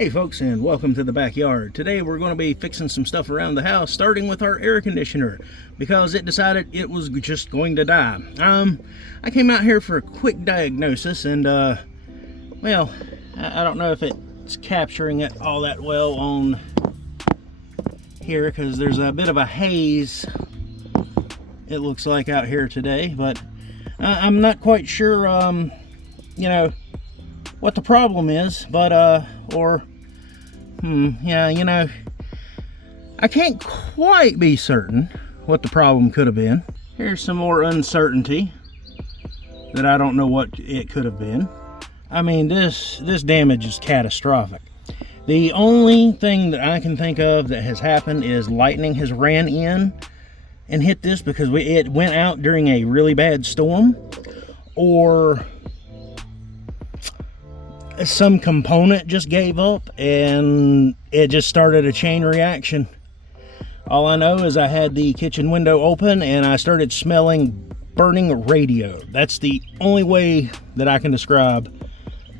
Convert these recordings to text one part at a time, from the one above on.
Hey folks, and welcome to the backyard. Today we're going to be fixing some stuff around the house, starting with our air conditioner because it decided it was just going to die. I came out here for a quick diagnosis, and well, I don't know if it's capturing it all that well on here because there's a bit of a haze, it looks like, out here today, but I'm not quite sure you know, what the problem is, but yeah, you know, I can't quite be certain what the problem could have been. Here's some more uncertainty that I don't know what it could have been. I mean, this damage is catastrophic. The only thing that I can think of that has happened is lightning has ran in and hit this because it went out during a really bad storm, or some component just gave up and it just started a chain reaction. All I know is I had the kitchen window open and I started smelling burning radio. That's the only way that I can describe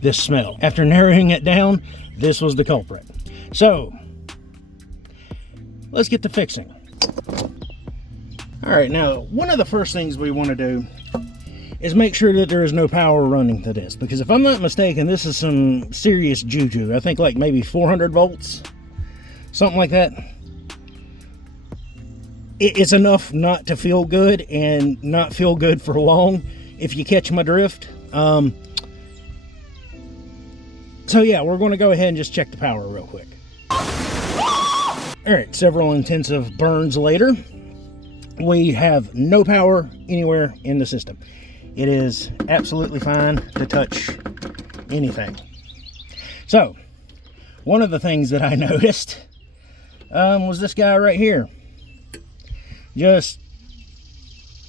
this smell. After narrowing it down, this was the culprit. So let's get to fixing. All right, now one of the first things we want to do is make sure that there is no power running to this, because if I'm not mistaken, this is some serious juju. I think like maybe 400 volts, something like that. It's enough not to feel good and not feel good for long, if you catch my drift. So yeah, we're going to go ahead and just check the power real quick. All right, several intensive burns later, we have no power anywhere in the system. It is absolutely fine to touch anything. So, one of the things that I noticed was this guy right here. Just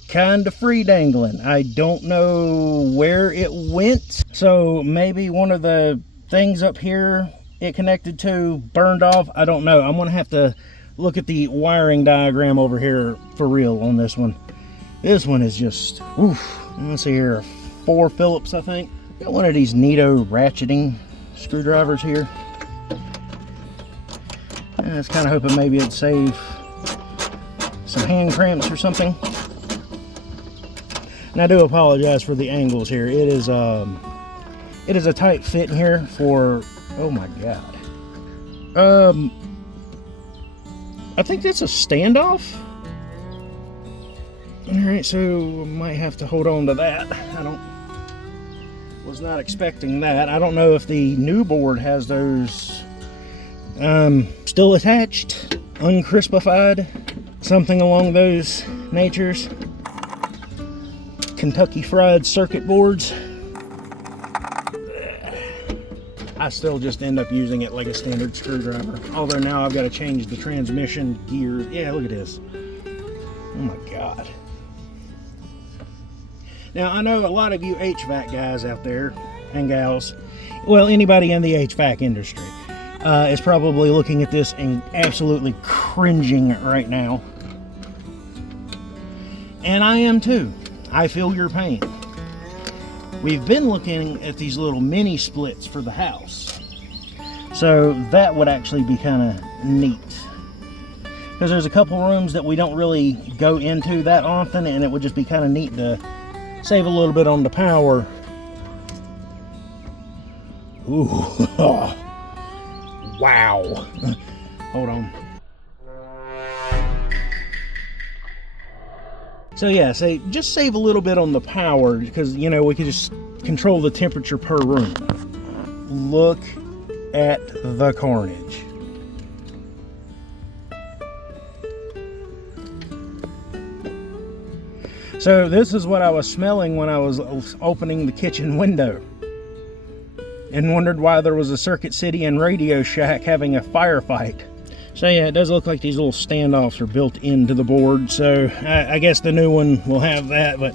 kind of free dangling. I don't know where it went. So, maybe one of the things up here it connected to burned off. I don't know. I'm going to have to look at the wiring diagram over here for real on this one. This one is just, oof. Let's see here, 4 Phillips, I think. Got one of these neato ratcheting screwdrivers here. I was kind of hoping maybe it'd save some hand cramps or something. And I do apologize for the angles here. It is a tight fit in here for, oh my god. I think that's a standoff. Alright, so I might have to hold on to that. Was not expecting that. I don't know if the new board has those still attached, uncrispified, something along those natures. Kentucky Fried circuit boards. I still just end up using it like a standard screwdriver. Although now I've got to change the transmission gears. Yeah, look at this. Oh my god. Now, I know a lot of you HVAC guys out there, and gals, well, anybody in the HVAC industry, is probably looking at this and absolutely cringing right now. And I am too. I feel your pain. We've been looking at these little mini splits for the house. So that would actually be kind of neat. Because there's a couple rooms that we don't really go into that often, and it would just be kind of neat to save a little bit on the power. Ooh. Wow. Hold on. So yeah, just save a little bit on the power, because, you know, we could just control the temperature per room. Look at the carnage. So this is what I was smelling when I was opening the kitchen window, and wondered why there was a Circuit City and Radio Shack having a firefight. So yeah, it does look like these little standoffs are built into the board, so I guess the new one will have that. But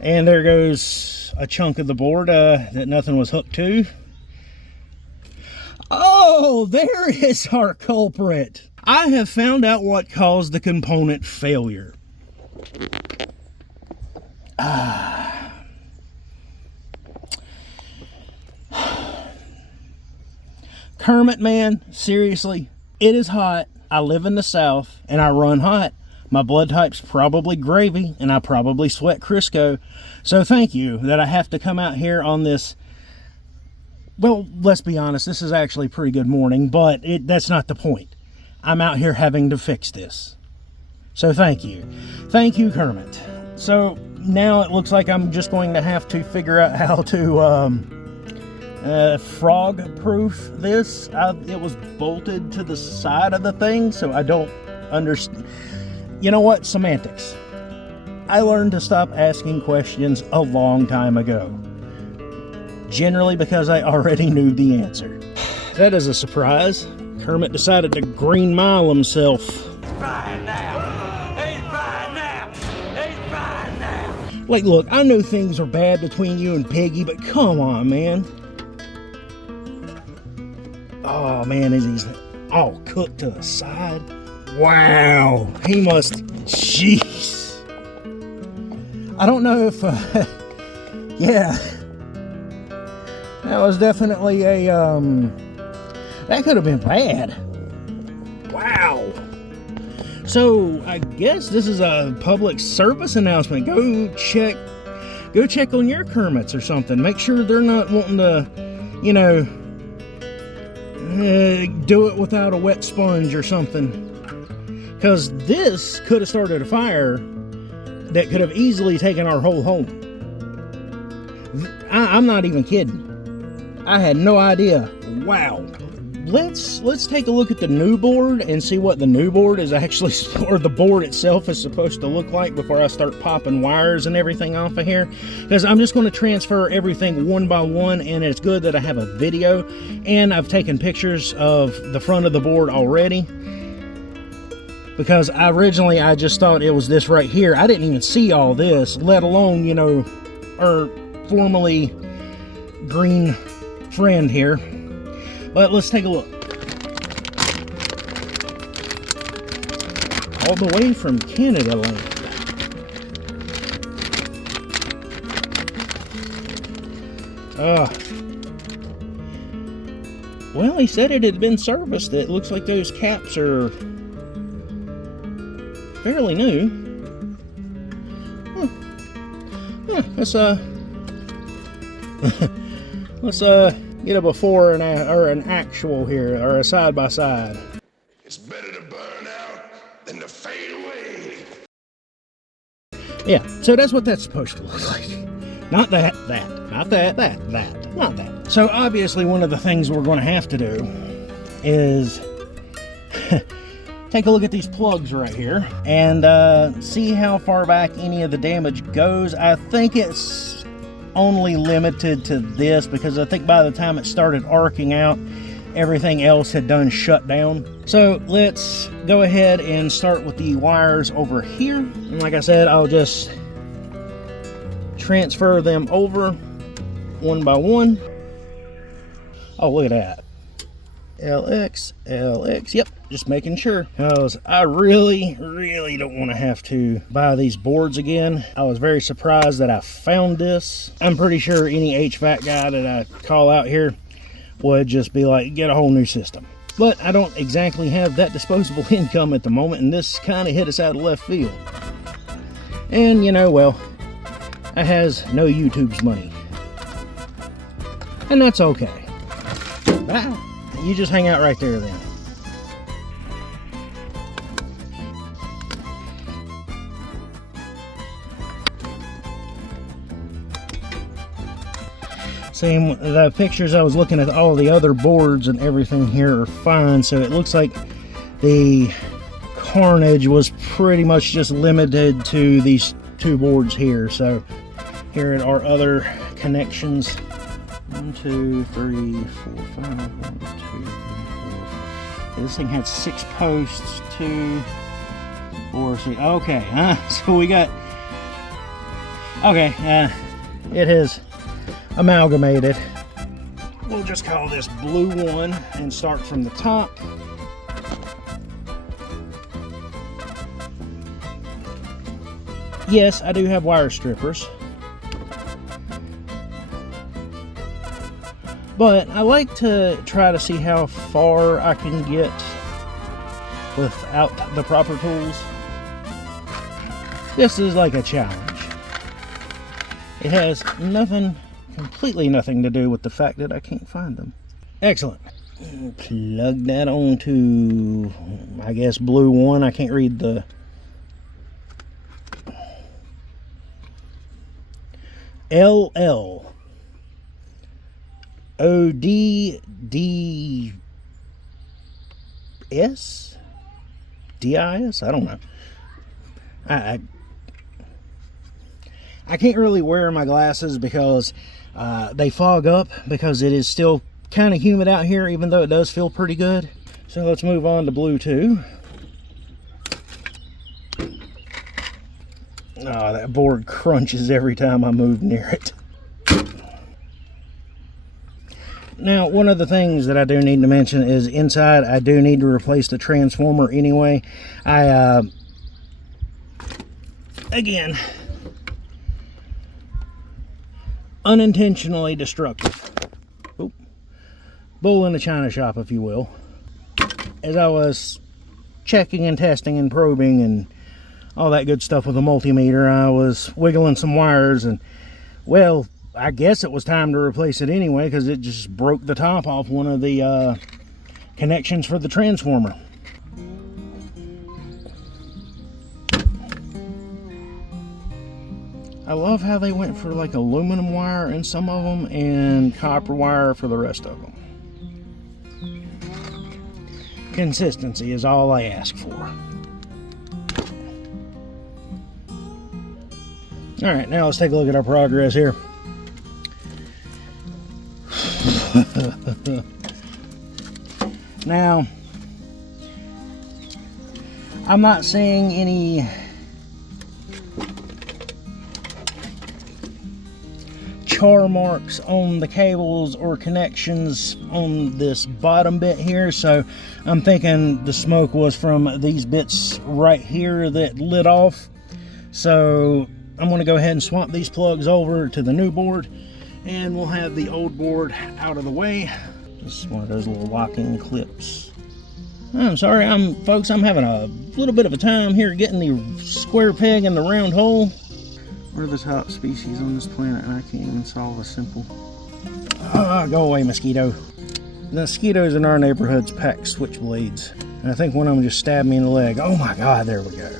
and there goes a chunk of the board that nothing was hooked to. Oh, there is our culprit. I have found out what caused the component failure. Kermit, man, seriously, it is hot. I live in the South and I run hot. My blood type's probably gravy and I probably sweat Crisco. So thank you that I have to come out here on this. Well, let's be honest, this is actually a pretty good morning, but that's not the point. I'm out here having to fix this. So thank you. Thank you, Kermit. So now it looks like I'm just going to have to figure out how to frog-proof this. It was bolted to the side of the thing, so I don't understand. You know what? Semantics. I learned to stop asking questions a long time ago. Generally because I already knew the answer. That is a surprise. Kermit decided to Green Mile himself. He's fine now. He's fine now. He's fine now. Like, look, I know things are bad between you and Piggy, but come on, man. Oh, man, is he all cooked to the side? Wow. He must... Jeez. I don't know if... yeah. That was definitely a... That could have been bad. Wow. So, I guess this is a public service announcement. Go check on your Kermits or something. Make sure they're not wanting to, you know, do it without a wet sponge or something. Because this could have started a fire that could have easily taken our whole home. I'm not even kidding. I had no idea. Wow. Let's take a look at the new board and see what the new board is actually, or the board itself is supposed to look like before I start popping wires and everything off of here. Because I'm just going to transfer everything one by one, and it's good that I have a video and I've taken pictures of the front of the board already. Because originally I just thought it was this right here. I didn't even see all this, let alone, you know, our formerly green friend here. But let's take a look. All the way from Canada land. Well, he said it had been serviced. It looks like those caps are fairly new. Let's get a before and an actual here, or a side by side. It's better to burn out than to fade away. Yeah, so that's what that's supposed to look like. Not that, not that. So obviously one of the things we're going to have to do is take a look at these plugs right here and see how far back any of the damage goes. I think it's only limited to this because I think by the time it started arcing out, everything else had done shut down. So let's go ahead and start with the wires over here. And like I said, I'll just transfer them over one by one. Oh, look at that. LX, yep, just making sure, because I really don't want to have to buy these boards again. I was very surprised that I found this. I'm pretty sure any HVAC guy that I call out here would just be like, get a whole new system. But I don't exactly have that disposable income at the moment, and this kind of hit us out of left field. And you know, well, I has no YouTube's money, and that's okay. Bye. You just hang out right there then. Same, the pictures I was looking at, all the other boards and everything here are fine, so it looks like the carnage was pretty much just limited to these two boards here. So here are our other connections. 1, 2, 3, 4, 5, 1, 2, 3, 4. Okay, this thing had 6 posts, 2, 4, 6. Okay, so we got, okay, it has amalgamated. We'll just call this blue one and start from the top. Yes, I do have wire strippers. But I like to try to see how far I can get without the proper tools. This is like a challenge. It has completely nothing to do with the fact that I can't find them. Excellent. Plug that onto, I guess, blue 1. I can't read the LL ODDS DIS. I don't know. I can't really wear my glasses because they fog up, because it is still kind of humid out here, even though it does feel pretty good. So let's move on to blue 2. Oh, that board crunches every time I move near it. Now, one of the things that I do need to mention is inside I do need to replace the transformer anyway. Again, unintentionally destructive. Oop. Bull in the china shop, if you will. As I was checking and testing and probing and all that good stuff with a multimeter, I was wiggling some wires, and well, I guess it was time to replace it anyway, because it just broke the top off one of the connections for the transformer. I love how they went for like aluminum wire in some of them and copper wire for the rest of them. Consistency is all I ask for. Alright, now let's take a look at our progress here. Now, I'm not seeing any char marks on the cables or connections on this bottom bit here, so I'm thinking the smoke was from these bits right here that lit off. So I'm going to go ahead and swap these plugs over to the new board, and we'll have the old board out of the way. Just one of those little locking clips. I'm sorry, folks, I'm having a little bit of a time here getting the square peg in the round hole. We're the top species on this planet, and I can't even solve a simple... go away, mosquito. The mosquitoes in our neighborhoods pack switchblades, and I think one of them just stabbed me in the leg. Oh my god, there we go.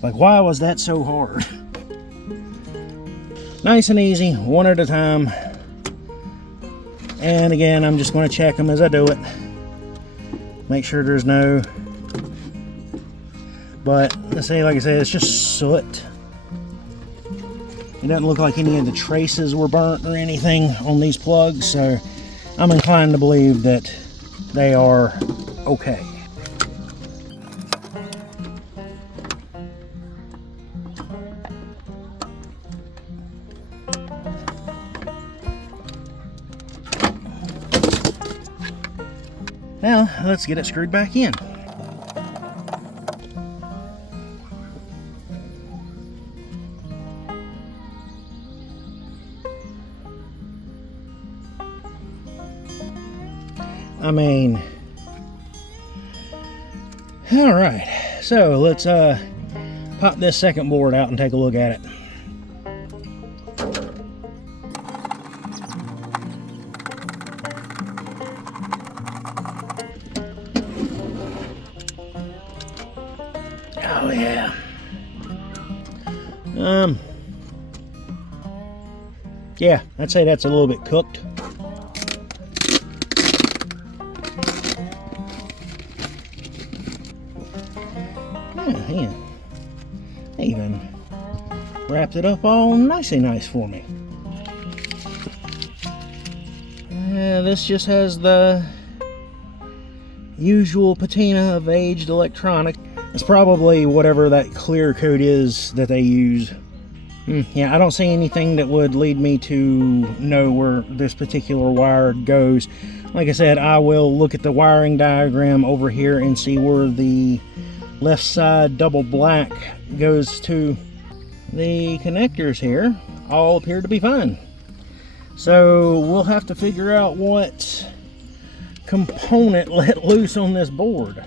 Like, why was that so hard? Nice and easy, one at a time. And again, I'm just going to check them as I do it. Make sure there's no... But, let's say, like I said, it's just soot. It doesn't look like any of the traces were burnt or anything on these plugs, so I'm inclined to believe that they are okay. Now, let's get it screwed back in. I mean, all right, so let's pop this second board out and take a look at it. Oh yeah. Yeah, I'd say that's a little bit cooked. Yeah, they even wrapped it up all nicey nice for me. This just has the usual patina of aged electronic. It's probably whatever that clear coat is that they use. Yeah, I don't see anything that would lead me to know where this particular wire goes. Like I said, I will look at the wiring diagram over here and see where the left side double black goes to. The connectors here all appear to be fine. So we'll have to figure out what component let loose on this board.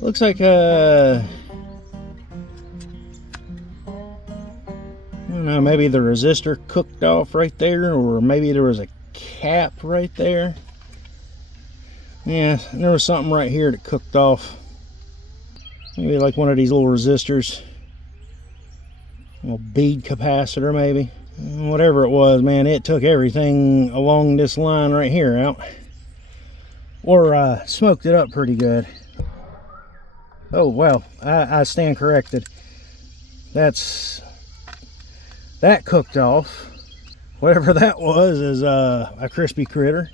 Looks like I don't know, maybe the resistor cooked off right there, or maybe there was a cap right there. Yeah, there was something right here that cooked off. Maybe like one of these little resistors. A little bead capacitor maybe. Whatever it was, man, it took everything along this line right here out. Or smoked it up pretty good. Oh, well, I stand corrected. That cooked off. Whatever that was is a crispy critter.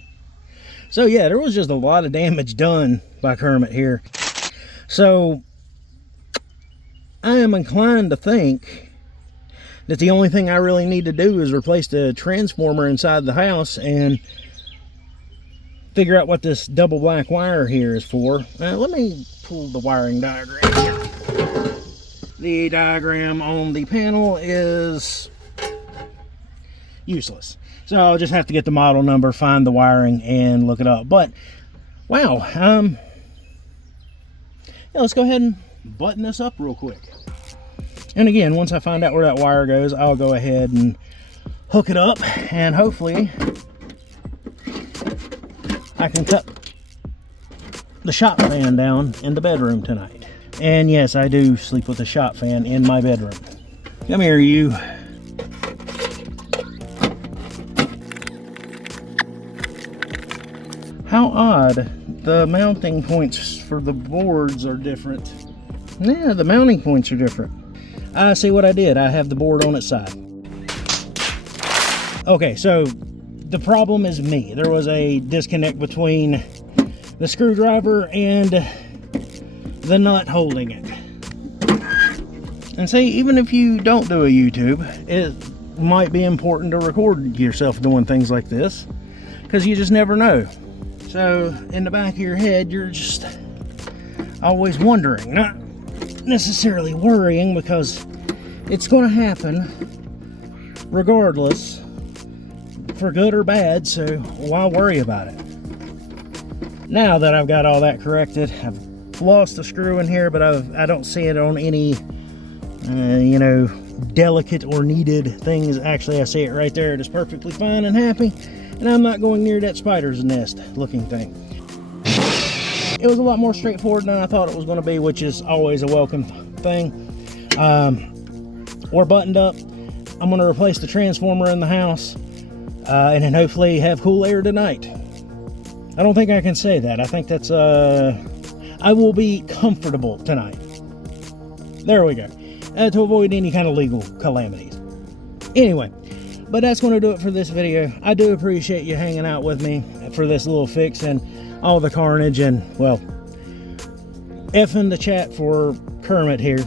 So yeah, there was just a lot of damage done by Kermit here. So I am inclined to think that the only thing I really need to do is replace the transformer inside the house and figure out what this double black wire here is for. Let me pull the wiring diagram here. The diagram on the panel is useless. So I'll just have to get the model number, find the wiring, and look it up. But, wow. Yeah, let's go ahead and button this up real quick. And again, once I find out where that wire goes, I'll go ahead and hook it up. And hopefully, I can cut the shop fan down in the bedroom tonight. And yes, I do sleep with a shop fan in my bedroom. Come here, you. How odd, the mounting points for the boards are different. Yeah, the mounting points are different. I see what I did. I have the board on its side. Okay, so the problem is me. There was a disconnect between the screwdriver and the nut holding it. And see, even if you don't do a YouTube, it might be important to record yourself doing things like this, because you just never know. So in the back of your head, you're just always wondering, not necessarily worrying, because it's going to happen regardless, for good or bad, so why worry about it? Now that I've got all that corrected, I've lost a screw in here, but I don't see it on any, you know, delicate or needed things. Actually, I see it right there. It is perfectly fine and happy. And I'm not going near that spider's nest looking thing. It was a lot more straightforward than I thought it was going to be, which is always a welcome thing. We're buttoned up. I'm going to replace the transformer in the house, and then hopefully have cool air tonight. I don't think I can say that. I think that's, I will be comfortable tonight. There we go. To avoid any kind of legal calamities. Anyway. But that's going to do it for this video. I do appreciate you hanging out with me for this little fix and all the carnage and, well, effing the chat for Kermit here.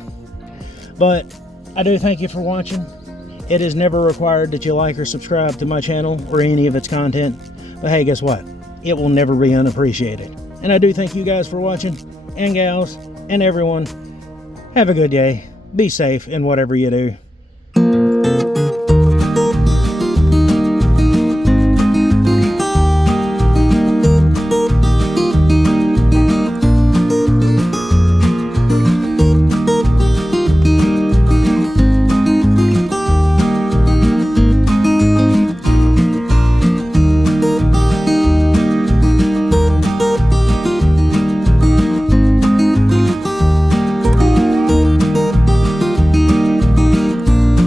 But I do thank you for watching. It is never required that you like or subscribe to my channel or any of its content. But hey, guess what? It will never be unappreciated. And I do thank you guys for watching, and gals, and everyone. Have a good day. Be safe in whatever you do.